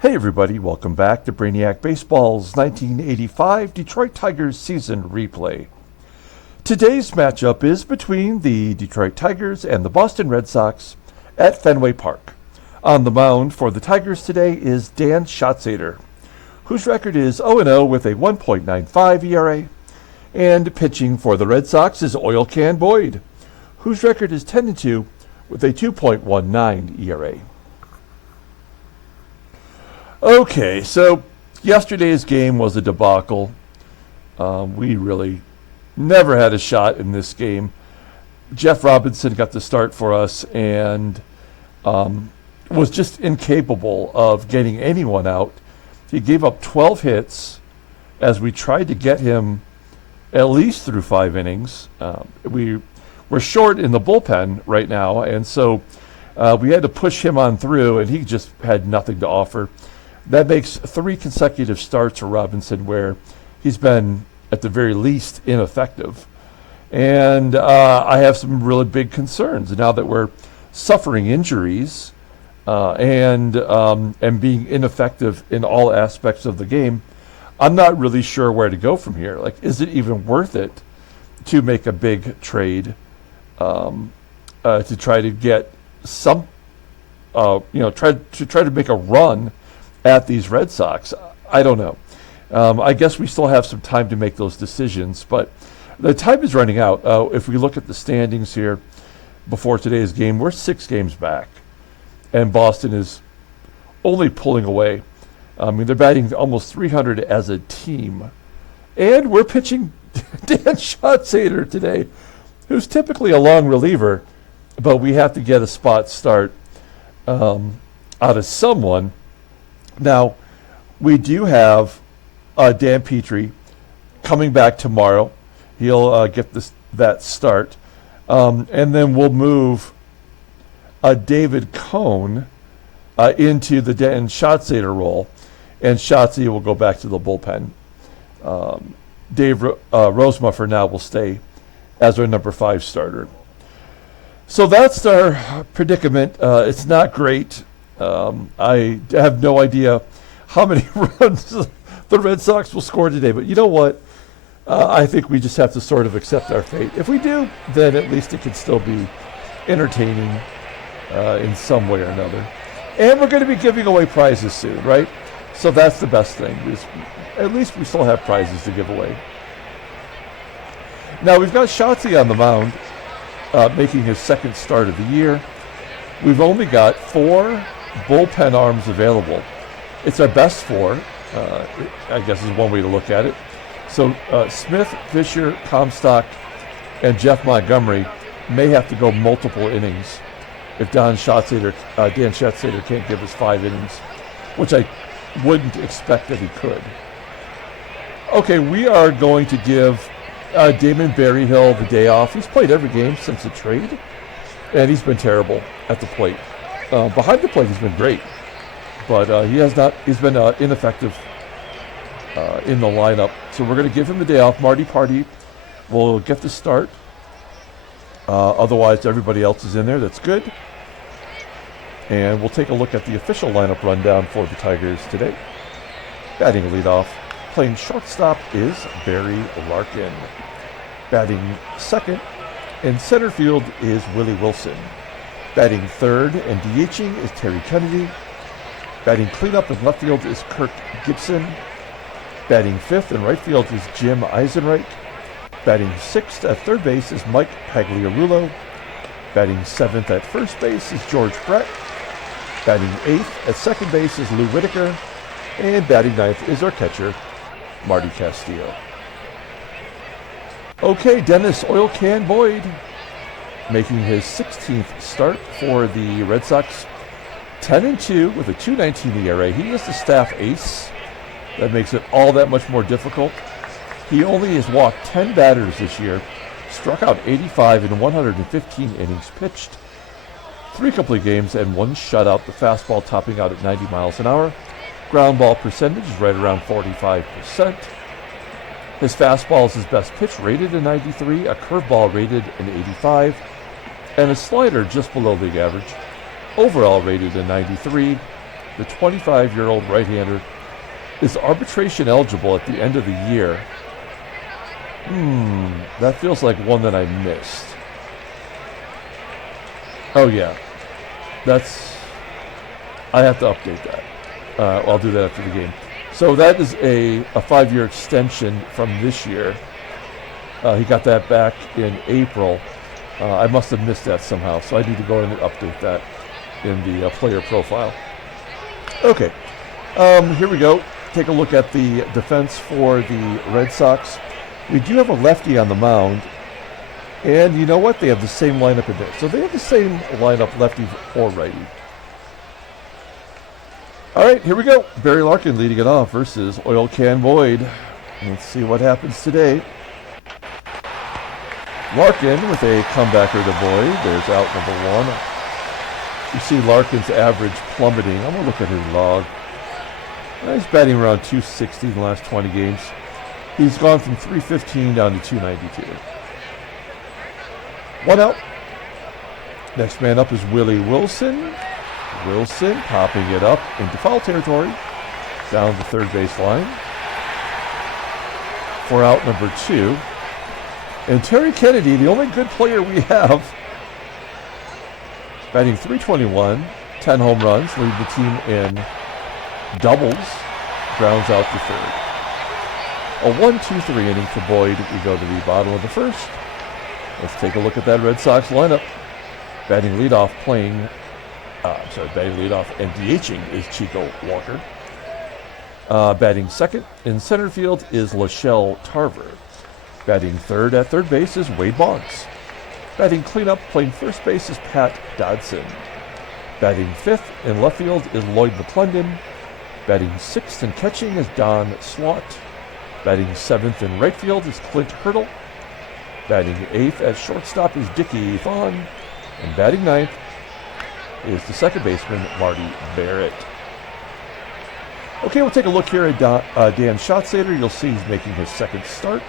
Hey everybody, welcome back to Brainiac Baseball's 1985 Detroit Tigers season replay. Today's matchup is between the Detroit Tigers and the Boston Red Sox at Fenway Park. On the mound for the Tigers today is Dan Schatzeder, whose record is 0-0 with a 1.95 ERA, and pitching for the Red Sox is Oil Can Boyd, whose record is 10-2 with a 2.19 ERA. Okay, so yesterday's game was a debacle. We really never had a shot in this game. Jeff Robinson got the start for us and was just incapable of getting anyone out. He gave up 12 hits as we tried to get him at least through 5 innings. We're short in the bullpen right now, and so we had to push him on through, and he just had nothing to offer. That makes 3 consecutive starts for Robinson where he's been, at the very least, ineffective. And I have some really big concerns now that we're suffering injuries and being ineffective in all aspects of the game. I'm not really sure where to go from here. Like, is it even worth it to make a big trade to try to get some, try to make a run at these Red Sox? I don't know. I guess we still have some time to make those decisions, but the time is running out. If we look at the standings here before today's game, we're 6 games back, and Boston is only pulling away. I mean, they're batting almost 300 as a team, and we're pitching Dan Schatzeder today, who's typically a long reliever, but we have to get a spot start out of someone. Now, we do have Dan Petrie coming back tomorrow. He'll get that start. And then we'll move David Cone into the Dan Schatzeder role, and Schatzy will go back to the bullpen. Dave Rosemuffer now will stay as our number 5 starter. So that's our predicament. It's not great. I have no idea how many runs the Red Sox will score today, but you know what? I think we just have to sort of accept our fate. If we do, then at least it can still be entertaining in some way or another. And we're going to be giving away prizes soon, right? So that's the best thing. At least we still have prizes to give away. Now we've got Schatzy on the mound, making his 2nd start of the year. We've only got 4 bullpen arms available. It's our best 4, I guess is one way to look at it. So Smith, Fisher, Comstock, and Jeff Montgomery may have to go multiple innings if Dan Schatzeder can't give us 5 innings, which I wouldn't expect that he could. Okay, we are going to give Damon Berryhill the day off. He's played every game since the trade, and he's been terrible at the plate. Behind the plate, he's been great, but he's been ineffective in the lineup. So we're going to give him the day off. Marty Party will get the start. Otherwise, everybody else is in there. That's good. And we'll take a look at the official lineup rundown for the Tigers today. Batting leadoff, playing shortstop is Barry Larkin. Batting second in center field is Willie Wilson. Batting third and DHing is Terry Kennedy. Batting cleanup in left field is Kirk Gibson. Batting fifth in right field is Jim Eisenreich. Batting sixth at third base is Mike Pagliarulo. Batting seventh at first base is George Brett. Batting eighth at second base is Lou Whitaker. And batting ninth is our catcher, Marty Castillo. Okay, Dennis Oil Can Boyd making his 16th start for the Red Sox. 10-2 with a 2.19 ERA. He is the staff ace. That makes it all that much more difficult. He only has walked 10 batters this year, struck out 85 in 115 innings pitched, 3 complete games, and 1 shutout. The fastball topping out at 90 miles an hour. Ground ball percentage is right around 45%. His fastball is his best pitch, rated a 93, a curveball rated an 85, and a slider just below league average, overall rated a 93, the 25-year-old right-hander, is arbitration eligible at the end of the year. That feels like one that I missed. Oh yeah, I have to update that. I'll do that after the game. So that is a 5-year extension from this year. He got that back in April. I must have missed that somehow, so I need to go in and update that in the player profile. Okay, here we go. Take a look at the defense for the Red Sox. We do have a lefty on the mound, and you know what? They have the same lineup in there. So they have the same lineup, lefty or righty. All right, here we go. Barry Larkin leading it off versus Oil Can Lloyd. Let's see what happens today. Larkin with a comebacker to Lloyd. There's out number 1. You see Larkin's average plummeting. I'm going to look at his log. He's batting around 260 in the last 20 games. He's gone from 315 down to 292. 1 out. Next man up is Willie Wilson. Wilson popping it up into foul territory. Down the third base line. 4 out number 2. And Terry Kennedy, the only good player we have, batting .321, 10 home runs, lead the team in doubles, grounds out to third. A 1-2-3 inning for Boyd. We go to the bottom of the first. Let's take a look at that Red Sox lineup. Batting leadoff and DHing is Chico Walker. Batting second in center field is Shelle Tarver. Batting third at third base is Wade Boggs. Batting cleanup, playing first base is Pat Dodson. Batting fifth in left field is Lloyd McCLENDON. Batting sixth and catching is Don SLAUGHT. Batting seventh in right field is Clint Hurdle. Batting eighth at shortstop is Dickie THON. And batting ninth is the second baseman, Marty Barrett. Okay, we'll take a look here at Dan Schatzeder. You'll see he's making his second start.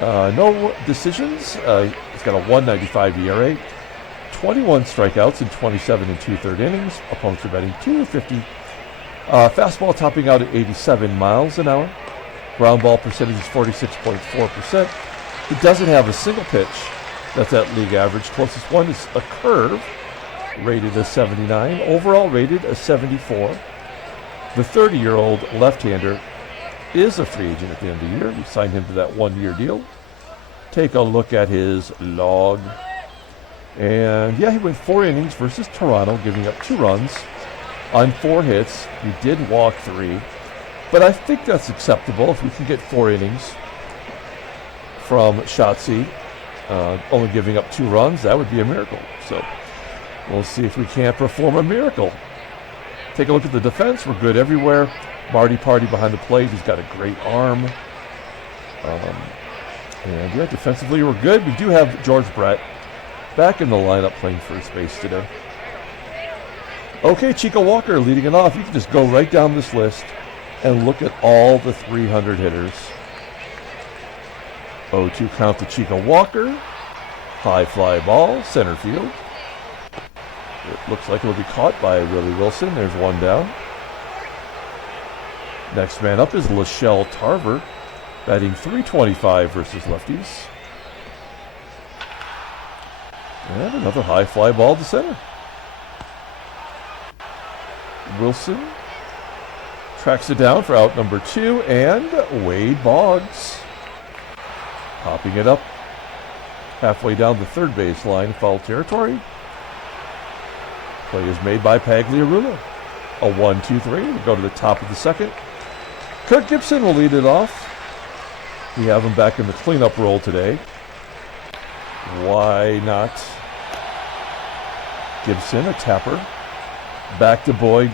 No decisions. He's got a 1.95 ERA, 21 strikeouts in 27 and 2/3 innings. Opponents are batting .250. Fastball topping out at 87 miles an hour. Ground ball percentage is 46.4%. He doesn't have a single pitch that's at league average. Closest one is a curve, rated as 79. Overall rated as 74. The 30-year-old left-hander is a free agent at the end of the year. We signed him to that 1-year deal. Take a look at his log. And yeah, he went 4 innings versus Toronto, giving up 2 runs on 4 hits. He did walk 3. But I think that's acceptable. If we can get 4 innings from Schatzi, only giving up 2 runs, that would be a miracle. So we'll see if we can't perform a miracle. Take a look at the defense. We're good everywhere. Marty Party behind the plate. He's got a great arm. And yeah, defensively we're good. We do have George Brett back in the lineup playing first base today. Okay, Chico Walker leading it off. You can just go right down this list and look at all the 300 hitters. 0-2 count to Chico Walker. High fly ball, center field. It looks like it'll be caught by Willie Wilson. There's one down. Next man up is Shelle Tarver, batting .325 versus lefties. And another high fly ball to center. Wilson tracks it down for out number 2, and Wade Boggs popping it up halfway down the third base line, foul territory. Play is made by Pagliarulo. A 1-2-3. We go to the top of the second. Kirk Gibson will lead it off. We have him back in the cleanup role today. Why not? Gibson, a tapper. Back to Boyd.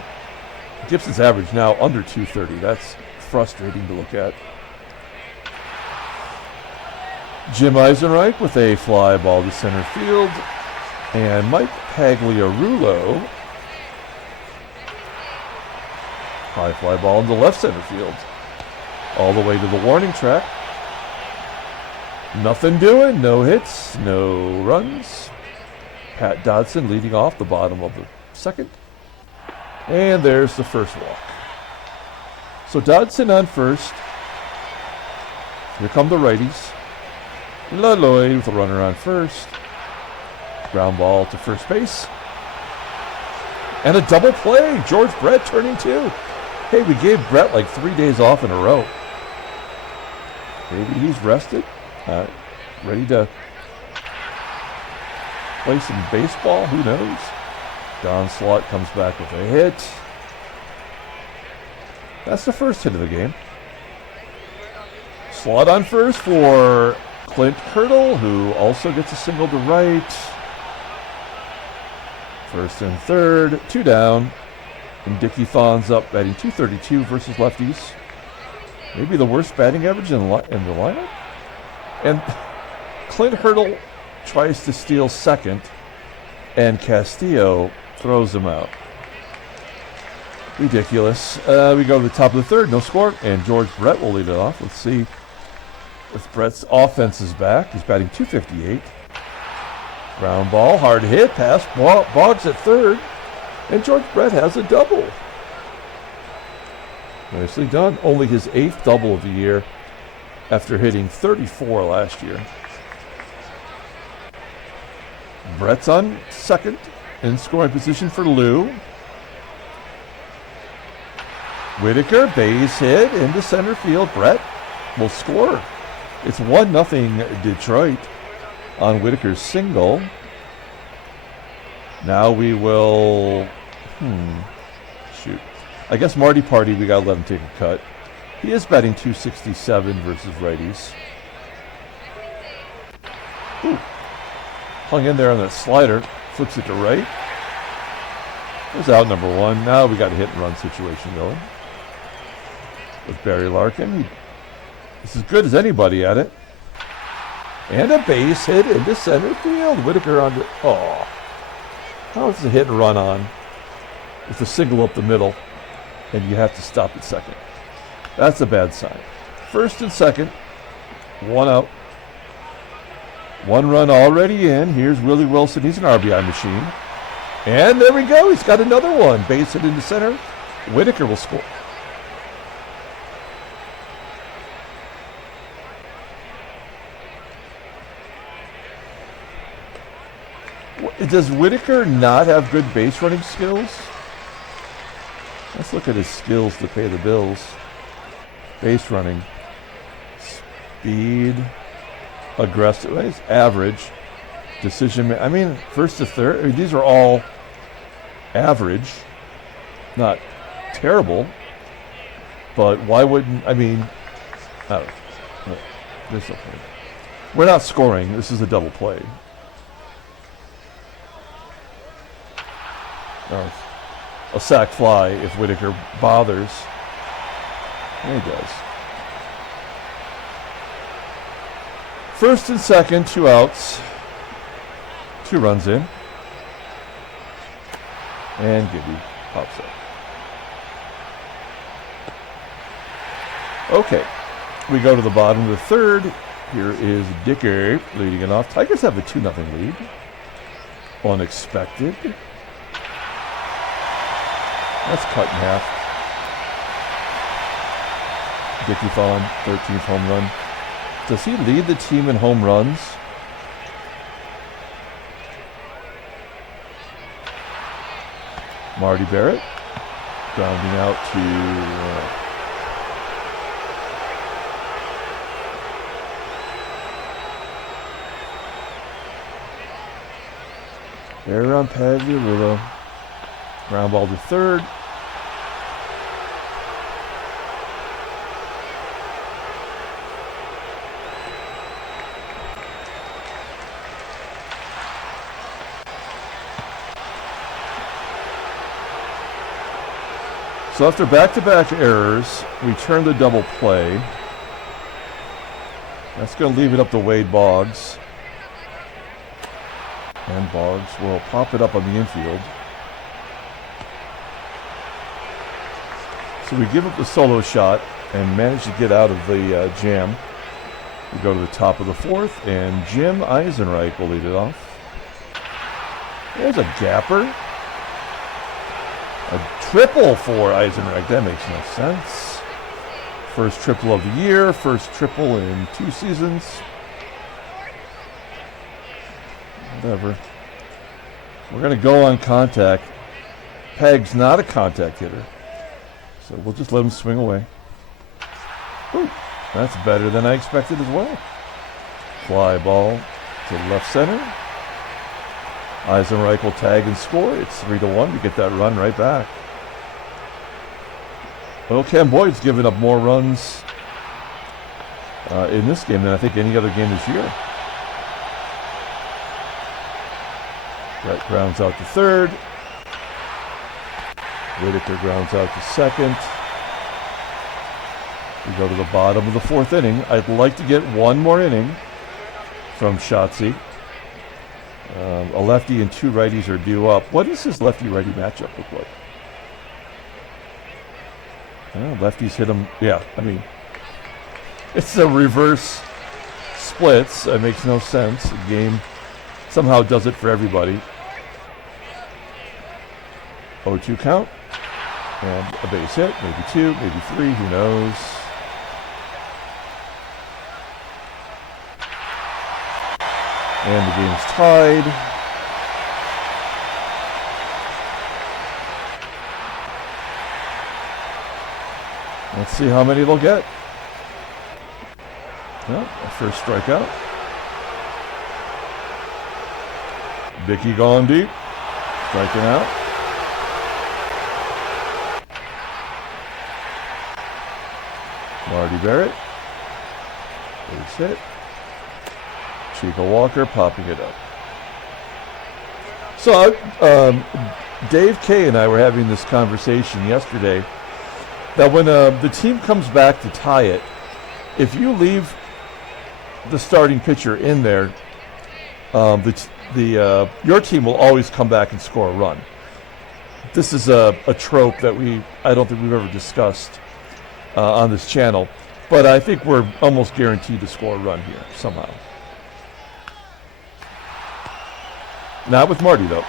Gibson's average now under 230. That's frustrating to look at. Jim Eisenreich with a fly ball to center field. And Mike Pagliarulo. High fly ball into left center field. All the way to the warning track. Nothing doing. No hits. No runs. Pat Dodson leading off the bottom of the second. And there's the first walk. So Dodson on first. Here come the righties. Lloyd with a runner on first. Ground ball to first base. And a double play. George Brett turning two. Hey, we gave Brett like 3 days off in a row. Maybe he's rested. Ready to play some baseball. Who knows? Don SLAUGHT comes back with a hit. That's the first hit of the game. SLAUGHT on first for Clint Hurdle, who also gets a single to right. First and third, 2 down. And Dickie THON's up batting .232 versus lefties. Maybe the worst batting average in the lineup. And Clint Hurdle tries to steal second, and Castillo throws him out. Ridiculous. We go to the top of the third, no score, and George Brett will lead it off. Let's see if Brett's offense is back. He's batting .258. Ground ball, hard hit, pass, BOGGS at third, and George Brett has a double. Nicely done. Only his 8th double of the year after hitting 34 last year. Brett's on second in scoring position for Lou. Whitaker, base hit into center field. Brett will score. It's 1-0 Detroit on Whitaker's single. Now we will... shoot. I guess Marty Party, we got to let him take a cut. He is batting .267 versus righties. Ooh. Hung in there on that slider. Flips it to right. There's out number 1. Now we got a hit and run situation going. With Barry Larkin. He's as good as anybody at it. And a base hit into center field. Whitaker on the... Oh. How is the hit and run on? With a single up the middle. And you have to stop at second. That's a bad sign. First and second. 1 out. 1 run already in. Here's Willie Wilson. He's an RBI machine. And there we go. He's got another one. Base hit into center. Whitaker will score. Does Whitaker not have good base running skills? Let's look at his skills to pay the bills. Base running. Speed. Aggressive. He's average. Decision. I mean, first to third. I mean, these are all average. Not terrible. But why wouldn't... I mean... I don't know. There's no point. We're not scoring. This is a double play. A sac fly if Whitaker bothers. And he does. First and second, 2 outs. 2 runs in. And Gibby pops up. Okay. We go to the bottom of the third. Here is Dickie leading it off. Tigers have a 2-0 lead. Unexpected. That's cut in half. Dickie THON, 13th home run. Does he lead the team in home runs? Marty Barrett grounding out to Barrett on Pagliarulo. Ground ball to third. So after back-to-back errors, we turn the double play. That's going to leave it up to Wade Boggs. And Boggs will pop it up on the infield. So we give up the solo shot and manage to get out of the jam. We go to the top of the fourth, and Jim EISENREICH will lead it off. There's a gapper. A triple for Eisenreich. That makes no sense. First triple of the year. First triple in 2 seasons. Whatever. We're going to go on contact. Peg's not a contact hitter. So we'll just let him swing away. Ooh, that's better than I expected as well. Fly ball to left center. Eisenreich will tag and score. It's 3-1 to get that run right back. Well, Cam Boyd's given up more runs in this game than I think any other game this year. Brett grounds out to third. Whitaker grounds out to second. We go to the bottom of the 4th inning. I'd like to get one more inning from Schatzi. A lefty and 2 righties are due up. What does his lefty-righty matchup look like? Well, lefties hit him. Yeah, I mean, it's a reverse splits. It makes no sense. The game somehow does it for everybody. 0-2 count. And a base hit. Maybe 2, maybe 3. Who knows? And the game's tied. Let's see how many they'll get. Well, a first strikeout. Dickie going deep. Striking out. Marty Barrett. Base hit. Chico Walker popping it up. So, Dave K and I were having this conversation yesterday that when the team comes back to tie it, if you leave the starting pitcher in there, your team will always come back and score a run. This is a trope that I don't think we've ever discussed on this channel, but I think we're almost guaranteed to score a run here somehow. Not with Marty, though.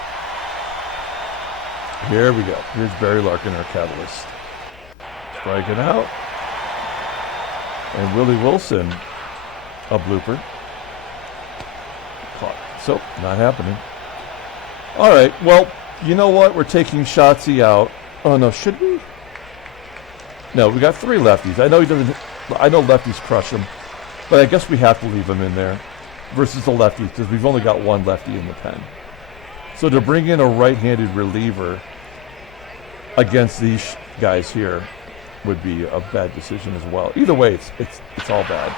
Here we go. Here's Barry Larkin, our catalyst. Striking out. And Willie Wilson, a blooper. Caught. So, not happening. All right, well, you know what? We're taking Schatzi out. Oh, no, should we? No, we got 3 lefties. I know lefties crush him, but I guess we have to leave him in there versus the lefties because we've only got 1 lefty in the pen. So to bring in a right-handed reliever against these guys here would be a bad decision as well. Either way, it's all bad.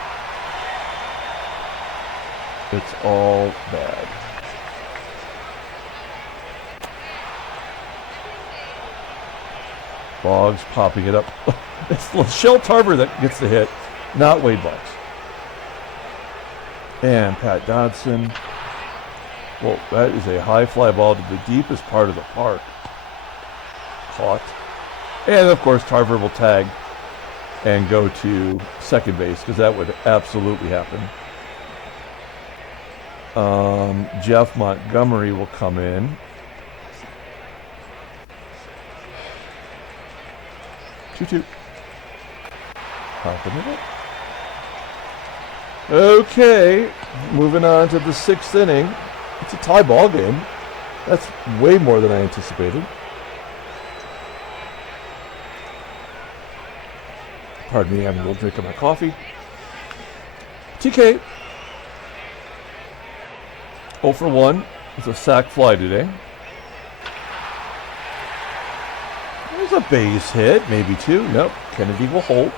It's all bad. Boggs popping it up. It's Shelle Tarver that gets the hit, not Wade Boggs. And Pat Dodson. Well, that is a high fly ball to the deepest part of the park. Caught. And, of course, Tarver will tag and go to second base because that would absolutely happen. Jeff Montgomery will come in. Two. Popping it up. Okay, moving on to the 6th inning. It's a tie ball game. That's way more than I anticipated. Pardon me, having a little drink of my coffee. TK. 0 for 1. It's a sac fly today. There's a base hit, maybe 2. Nope, Kennedy will hold.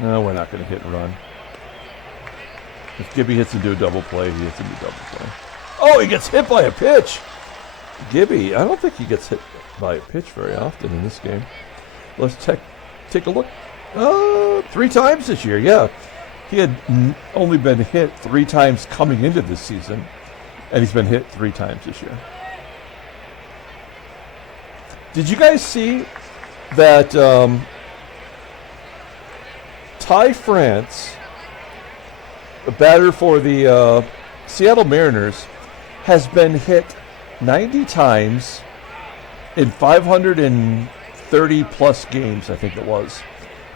No, we're not going to hit and run. If Gibby hits into a double play, he hits into a double play. Oh, he gets hit by a pitch. Gibby, I don't think he gets hit by a pitch very often in this game. Let's take a look. 3 times this year, yeah. He had only been hit 3 times coming into this season, and he's been hit 3 times this year. Did you guys see that Ty France a batter for the Seattle Mariners, has been hit 90 times in 530 plus games, I think it was.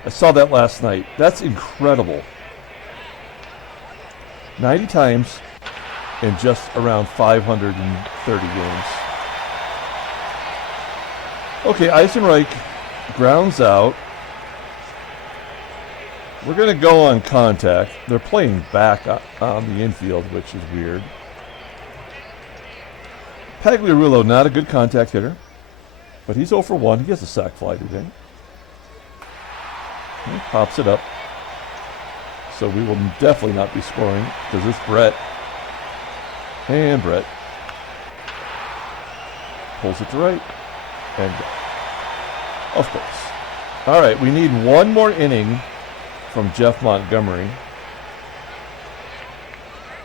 I saw that last night. That's incredible. 90 times in just around 530 games. Okay, EISENREICH grounds out. We're going to go on contact. They're playing back on the infield, which is weird. PAGLIARULO, not a good contact hitter, but he's 0 for 1. He has a sac fly today. He pops it up. So we will definitely not be scoring because it's Brett. And Brett pulls it to right. And of course. All right, we need one more inning from Jeff Montgomery.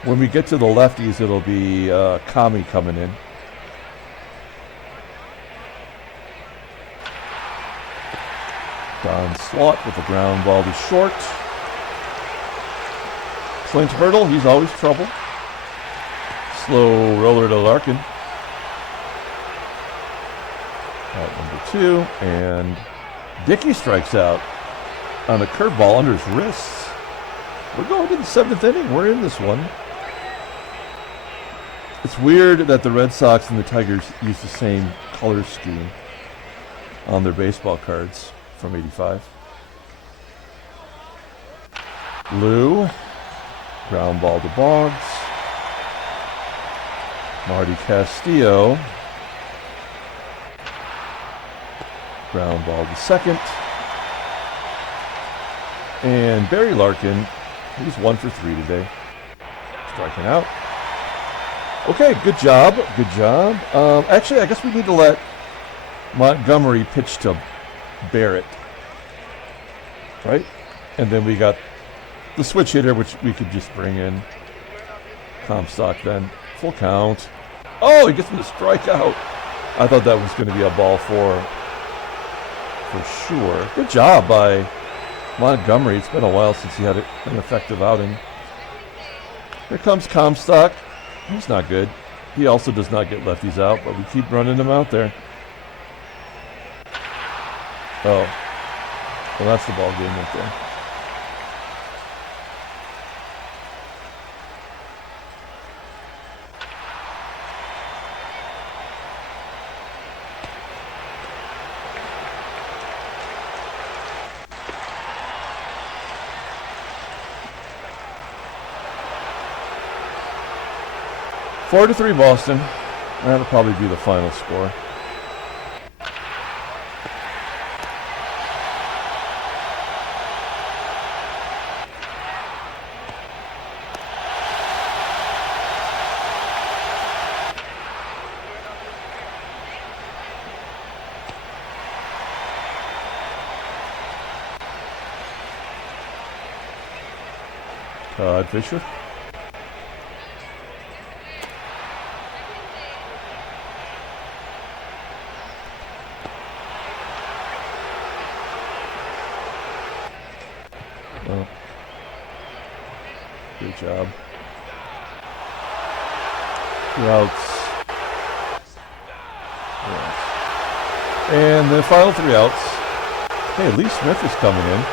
When we get to the lefties, it'll be Kami coming in. Don SLAUGHT with the ground ball to short. Clint hurdle, he's always trouble. Slow roller to Larkin. At number 2, and Dickie strikes out on a curveball under his wrists. We're going to the 7th inning. We're in this one. It's weird that the Red Sox and the Tigers use the same color scheme on their baseball cards from '85. Lou, ground ball to BOGGS. Marty Castillo, ground ball to second. And Barry Larkin, he's 1 for 3 today. Striking out. Okay, good job. Good job. Actually, I guess we need to let Montgomery pitch to Barrett. Right? And then we got the switch hitter, which we could just bring in. Comstock then. Full count. Oh, he gets him to strike out. I thought that was going to be a ball 4 for sure. Good job by Montgomery. It's been a while since he had an effective outing. Here comes Comstock. He's not good. He also does not get lefties out, but we keep running him out there. Oh. Well, that's the ball game right there. Four to 3 Boston. That'll probably be the final score. Todd Fisher. Oh. Good job. 2 outs. Yes. And the final 3 outs. Hey, Lee Smith is coming in.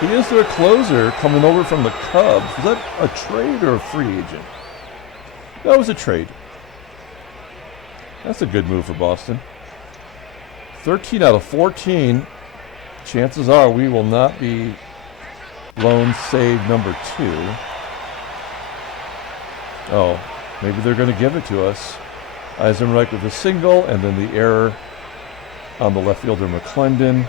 He is their closer coming over from the Cubs. Was that a trade or a free agent? That was a trade. That's a good move for Boston. 13 out of 14. Chances are we will not be lone save number 2. Oh, maybe they're going to give it to us. EISENREICH with a single, and then the error on the left fielder McCLENDON.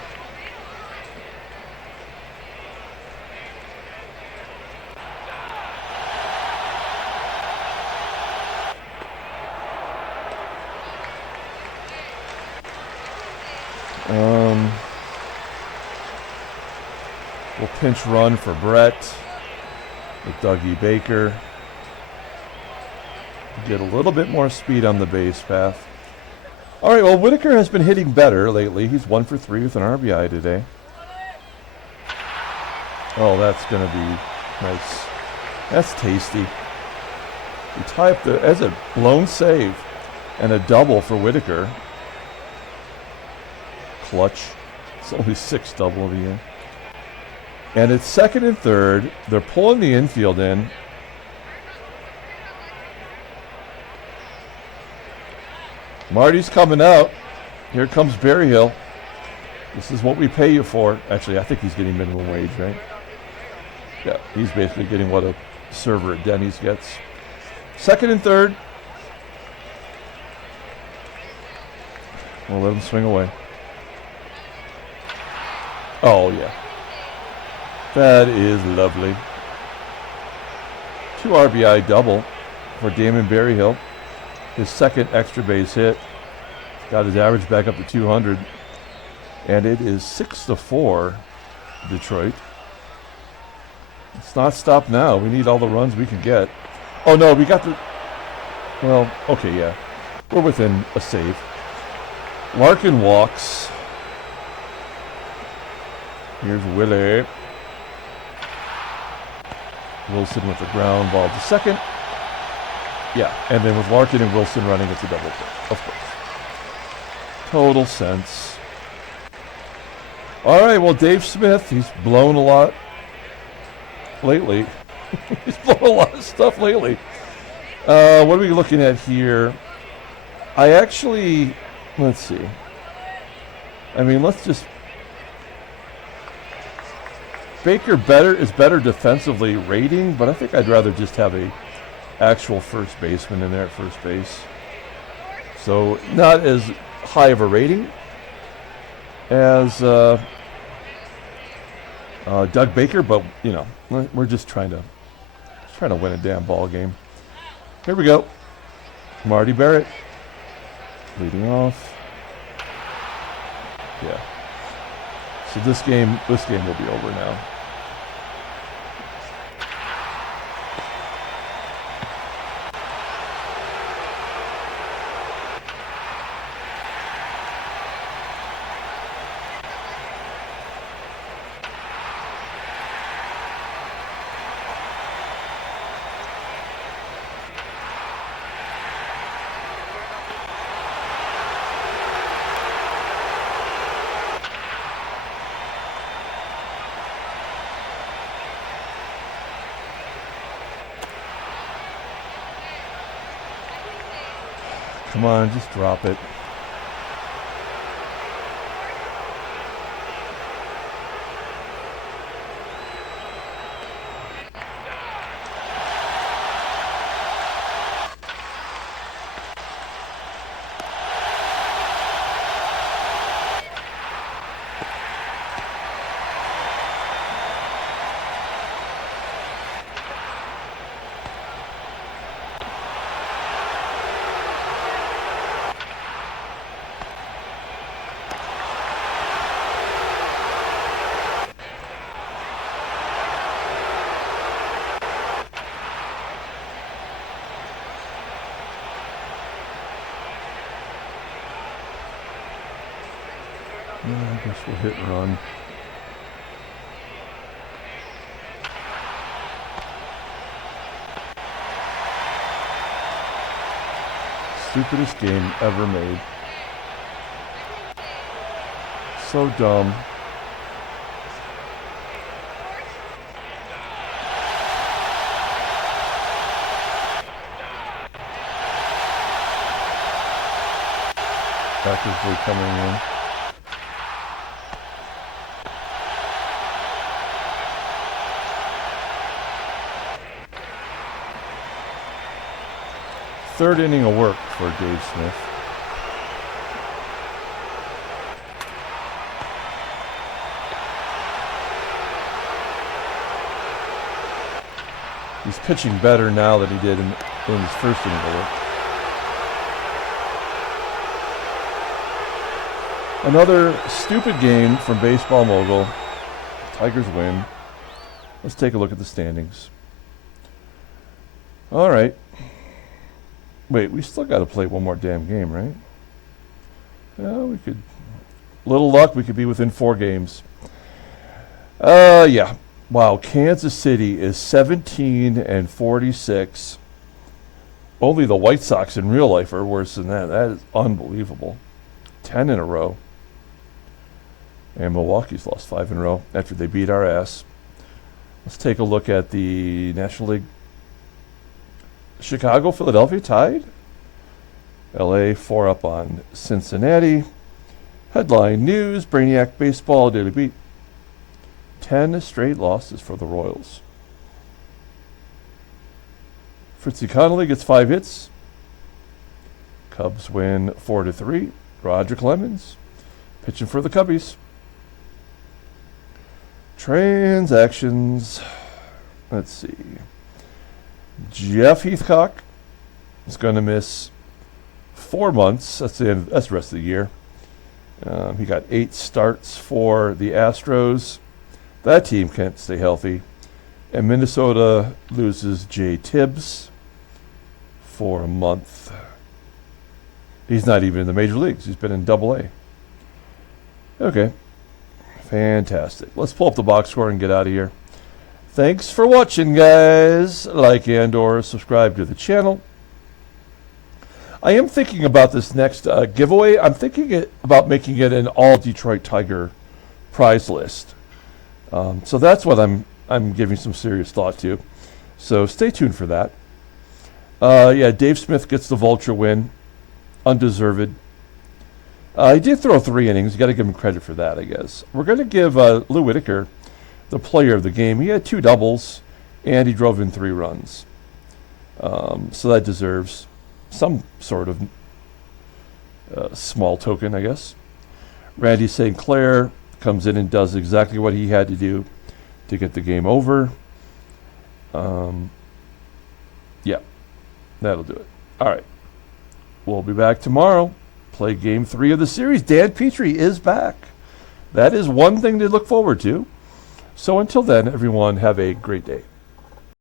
We'll pinch run for Brett with Dougie Baker. Get a little bit more speed on the base path. All right, well, Whitaker has been hitting better lately. He's 1 for 3 with an RBI today. Oh, that's going to be nice. That's tasty. We tie up as a blown save and a double for Whitaker. Clutch. It's only 6 double of the year. And it's second and third. They're pulling the infield in. Marty's coming out. Here comes Berryhill. This is what we pay you for. Actually, I think he's getting minimum wage, right? Yeah, he's basically getting what a server at Denny's gets. Second and third. We'll let him swing away. Oh, yeah. That is lovely. 2 RBI double for Damon Berryhill. His second extra base hit. Got his average back up to 200. And it is 6-4, Detroit. It's not stopped now. We need all the runs we can get. Oh, no, we got the... Well, okay, yeah. We're within a save. Larkin walks. Here's Willie. Wilson with the ground ball to second. Yeah, and then with Larkin and Wilson running, it's a double play, of course. Total sense. All right, well, Dave Smith, he's blown a lot lately. He's blown a lot of stuff lately. What are we looking at here? I actually, let's see. I mean, let's just... Baker is better defensively rating, but I think I'd rather just have a actual first baseman in there at first base. So not as high of a rating as Doug Baker, but you know, we're just trying to win a damn ball game. Here we go. Marty Barrett leading off. Yeah. So this game will be over now. Come on, just drop it. I guess we'll hit and run. Stupidest game ever made. So dumb. Actively coming in. Third inning of work for Dave Smith. He's pitching better now than he did in his first inning of work. Another stupid game from Baseball Mogul. Tigers win. Let's take a look at the standings. All right. Wait, we still got to play one more damn game, right? Yeah, we could. Little luck, we could be within 4 games. Yeah. Wow, Kansas City is 17-46. Only the White Sox in real life are worse than that. That is unbelievable. 10 in a row. And Milwaukee's lost 5 in a row after they beat our ass. Let's take a look at the National League. Chicago, Philadelphia tied. LA 4 up on Cincinnati. Headline news, Brainiac Baseball Daily Beat. 10 straight losses for the Royals. Fritzy Connolly gets 5 hits. Cubs win 4-3. Roger Clemens pitching for the Cubbies. Transactions. Let's see. Jeff Heathcock is going to miss 4 months. That's the rest of the year. He got 8 starts for the Astros. That team can't stay healthy. And Minnesota loses Jay Tibbs for a month. He's not even in the major leagues. He's been in Double-A. Okay. Fantastic. Let's pull up the box score and get out of here. Thanks for watching, guys. Like and or subscribe to the channel. I am thinking about this next giveaway. I'm thinking about making it an all Detroit Tiger prize list. So that's what I'm giving some serious thought to. So stay tuned for that. Yeah, Dave Smith gets the Vulture win. Undeserved. He did throw 3 innings. You got to give him credit for that, I guess. We're going to give Lou Whitaker the player of the game. He had 2 doubles, and he drove in 3 runs. So that deserves some sort of small token, I guess. Randy St. Clair comes in and does exactly what he had to do to get the game over. Yeah, that'll do it. All right. We'll be back tomorrow. Play game 3 of the series. Dan Petrie is back. That is one thing to look forward to. So until then, everyone, have a great day.